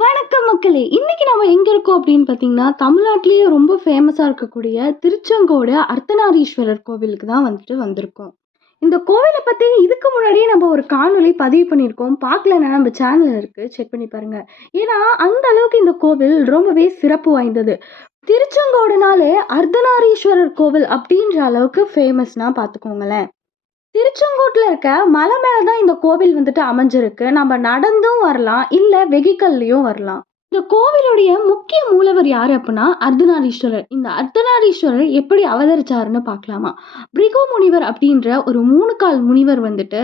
வணக்கம் மக்களே இன்னைக்கு நம்ம எங்க இருக்கோம் அப்படின்னு பார்த்தீங்கன்னா தமிழ்நாட்டிலேயே ரொம்ப ஃபேமஸா இருக்கக்கூடிய திருச்செங்கோடு அர்த்தநாரீஸ்வரர் கோவிலுக்கு தான் வந்துட்டு வந்திருக்கோம். இந்த கோவிலை பத்தி இதுக்கு முன்னாடியே நம்ம ஒரு காணொலி பதிவு பண்ணியிருக்கோம். பார்க்கலன்னா நம்ம சேனல் இருக்கு செக் பண்ணி பாருங்க. ஏன்னா அந்த அளவுக்கு இந்த கோவில் ரொம்பவே சிறப்பு வாய்ந்தது. திருச்செங்கோடுனாலே அர்த்தநாரீஸ்வரர் கோவில் அப்படின்ற அளவுக்கு ஃபேமஸ்னா பார்த்துக்கோங்களேன் திருச்செங்கோட்டில் இருக்க மலை மேலே தான் இந்த கோவில் வந்துட்டு அமைஞ்சிருக்கு. நம்ம நடந்தும் வரலாம் இல்லை வெஹிக்கல்லையும் வரலாம். இந்த கோவிலுடைய முக்கிய மூலவர் யார் அப்படின்னா அர்த்தநாரீஸ்வரர் இந்த அர்த்தநாரீஸ்வரர் எப்படி அவதரிச்சாருன்னு பார்க்கலாமா? பிரிகோ முனிவர் அப்படின்ற ஒரு மூணு கால் முனிவர் வந்துட்டு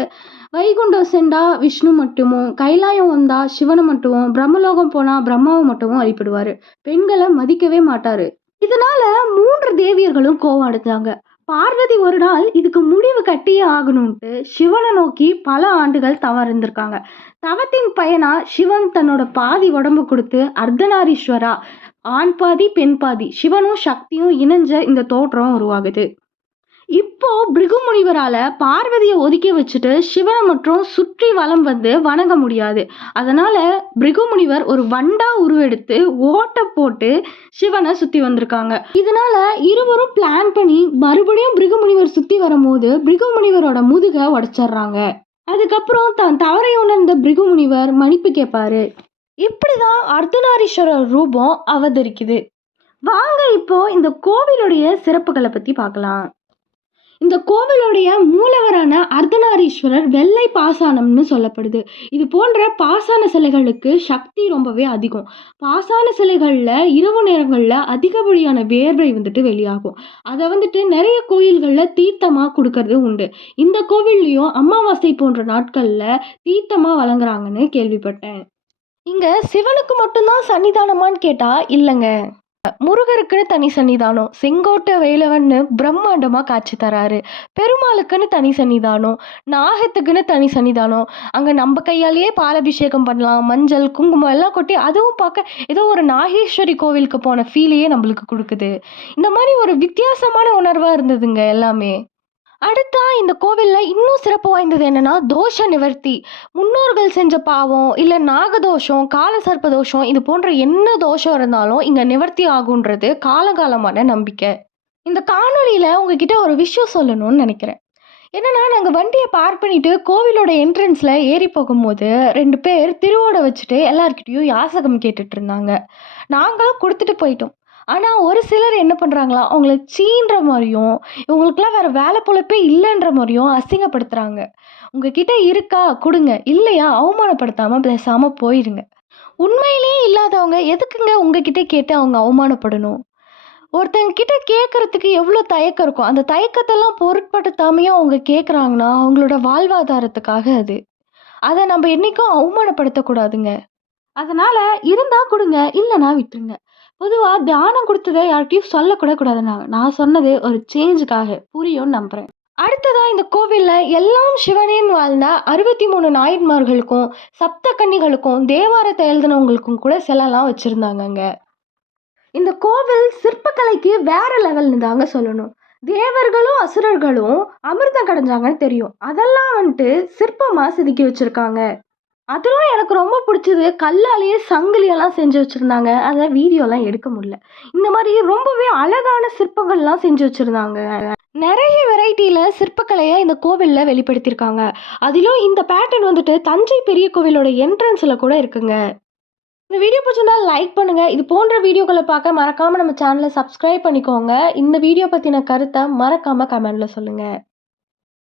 வைகுண்டம் சென்றா விஷ்ணு மட்டுமும் கைலாயம் வந்தா சிவனை மட்டும் பிரம்மலோகம் போனா பிரம்மாவை மட்டும் வழிபடுவாரு பெண்களை மதிக்கவே மாட்டாரு. இதனால மூன்று தேவியர்களும் கோவம் எடுத்தாங்க பார்வதி ஒரு நாள் இதுக்கு முடிவு கட்டியே ஆகணும்ட்டு சிவனை நோக்கி பல ஆண்டுகள் தவம் இருந்திருக்காங்க தவத்தின் பயனா சிவன் தன்னோட பாதி உடம்பு கொடுத்து அர்த்தநாரீஸ்வரா ஆண் பாதி பெண் பாதி சிவனும் சக்தியும் இணைஞ்ச இந்த தோற்றம் உருவாகுது. இப்போ பிருகு முனிவரால பார்வதியை ஒதுக்கி வச்சுட்டு சிவனை மற்றும் சுற்றி வலம் வந்து வணங்க முடியாது. அதனால பிருகு முனிவர் ஒரு வண்டா உருவெடுத்து ஓட்ட போட்டு சிவனை சுத்தி வந்திருக்காங்க. இதனால இருவரும் பிளான் பண்ணி மறுபடியும் பிருகு முனிவர் சுத்தி வரும்போது பிருகு முனிவரோட முதுக உடைச்சிடுறாங்க. அதுக்கப்புறம் தான் தவறை உணர்ந்த பிருகு முனிவர் மன்னிப்பு கேட்பாரு. இப்படிதான் அர்த்தநாரீஸ்வரர் ரூபம் அவதரிக்குது. வாங்க இப்போ இந்த கோவிலுடைய சிறப்புகளை பத்தி பார்க்கலாம். இந்த கோவிலுடைய மூலவரான அர்த்தநாரீஸ்வரர் வெள்ளை பாசானம்னு சொல்லப்படுது. இது போன்ற பாசான சிலைகளுக்கு சக்தி ரொம்பவே அதிகம். பாசான சிலைகளில் இரவு நேரங்களில் அதிகப்படியான வேர்வை வந்துட்டு வெளியாகும். அதை வந்துட்டு நிறைய கோயில்களில் தீர்த்தமாக கொடுக்கறது உண்டு. இந்த கோவில்லையும் அமாவாசை போன்ற நாட்களில் தீர்த்தமாக வழங்குறாங்கன்னு கேள்விப்பட்டேன். இங்கே சிவனுக்கு மட்டும்தான் சன்னிதானமான்னு கேட்டால் இல்லைங்க. முருகருக்குன்னு தனி சன்னிதானம். செங்கோட்டை வேலவன்னு பிரம்மாண்டமாக காட்சி தராரு. பெருமாளுக்குன்னு தனி சன்னிதானம். நாகத்துக்குன்னு தனி சன்னிதானம். அங்கே நம்ம கையாலேயே பாலபிஷேகம் பண்ணலாம். மஞ்சள் குங்குமம் எல்லாம் கொட்டி அதுவும் பார்க்க ஏதோ ஒரு நாகேஸ்வரி கோவிலுக்கு போன ஃபீலையே நம்மளுக்கு கொடுக்குது. இந்த மாதிரி ஒரு வித்தியாசமான உணர்வாக இருந்ததுங்க எல்லாமே. அடுத்தா இந்த கோவிலில் இன்னும் சிறப்பு வாய்ந்தது என்னென்னா தோஷ நிவர்த்தி. முன்னோர்கள் செஞ்ச பாவம் இல்லை நாகதோஷம் காலசர்ப்ப தோஷம் இது போன்ற என்ன தோஷம் இருந்தாலும் இங்கே நிவர்த்தி ஆகுன்றது காலகாலமான நம்பிக்கை. இந்த காணொலியில் உங்ககிட்ட ஒரு விஷயம் சொல்லணும்னு நினைக்கிறேன். என்னன்னா நாங்கள் வண்டியை பார்க் பண்ணிட்டு கோவிலோட என்ட்ரன்ஸில் ஏறி போகும்போது ரெண்டு பேர் திருவோட வச்சுட்டு எல்லாருக்கிட்டேயும் யாசகம் கேட்டுட்டு இருந்தாங்க. நாங்களும் கொடுத்துட்டு போயிட்டோம். ஆனால் ஒரு சிலர் என்ன பண்ணுறாங்களா அவங்கள சீன்ற மாதிரியும் இவங்களுக்குலாம் வேறு வேலை பொழப்பே இல்லைன்ற மாதிரியும் அசிங்கப்படுத்துகிறாங்க உங்ககிட்ட இருக்கா கொடுங்க. இல்லையா அவமானப்படுத்தாமல் பேசாமல் போயிடுங்க உண்மையிலேயே இல்லாதவங்க எதுக்குங்க உங்ககிட்ட கேட்டு அவங்க அவமானப்படணும்? ஒருத்தங்க கிட்ட கேட்குறதுக்கு எவ்வளோ தயக்கம் இருக்கும் அந்த தயக்கத்தெல்லாம் பொருட்படுத்தாமையும் அவங்க கேட்குறாங்கன்னா அவங்களோட வாழ்வாதாரத்துக்காக அது. அதை நம்ம என்றைக்கும் அவமானப்படுத்தக்கூடாதுங்க. அதனால இருந்தா கொடுங்க இல்லைன்னா விட்டுருங்க. பொதுவாக தியானம் கொடுத்ததை யார்கிட்டயும் சொல்லக்கூட கூடாதுன்னாங்க நான் சொன்னது ஒரு சேஞ்சுக்காக புரியும்னு நம்புகிறேன் அடுத்ததாக இந்த கோவிலில் எல்லாம் சிவனேன்னு வாழ்ந்த அறுபத்தி மூணு நாயன்மார்களுக்கும் சப்த கன்னிகளுக்கும் தேவாரத்தை எழுதினவங்களுக்கும் கூட சிலைலாம் வச்சுருந்தாங்கங்க. இந்த கோவில் சிற்பக்கலைக்கு வேற லெவல்னு தாங்க சொல்லணும். தேவர்களும் அசுரர்களும் அமிர்தம் கடைஞ்சாங்கன்னு தெரியும். அதெல்லாம் வந்துட்டு சிற்பமாக செதுக்கி வச்சுருக்காங்க. அதுவும் எனக்கு ரொம்ப பிடிச்சது. கல்லாலேயே சங்கிலியெல்லாம் செஞ்சு வச்சுருந்தாங்க. அதை வீடியோலாம் எடுக்க முடியல. இந்த மாதிரி ரொம்பவே அழகான சிற்பங்கள்லாம் செஞ்சு வச்சுருந்தாங்க. நிறைய வெரைட்டியில் சிற்பக்கலையை இந்த கோவிலில் வெளிப்படுத்தியிருக்காங்க. அதிலும் இந்த பேட்டர்ன் வந்துட்டு தஞ்சை பெரிய கோவிலோட என்ட்ரன்ஸில் கூட இருக்குங்க. இந்த வீடியோ பிடிச்சிருந்தா லைக் பண்ணுங்கள் இது போன்ற வீடியோக்களை பார்க்க மறக்காமல் நம்ம சேனலை சப்ஸ்கிரைப் பண்ணிக்கோங்க. இந்த வீடியோ பற்றின கருத்தை மறக்காமல் கமெண்டில் சொல்லுங்கள்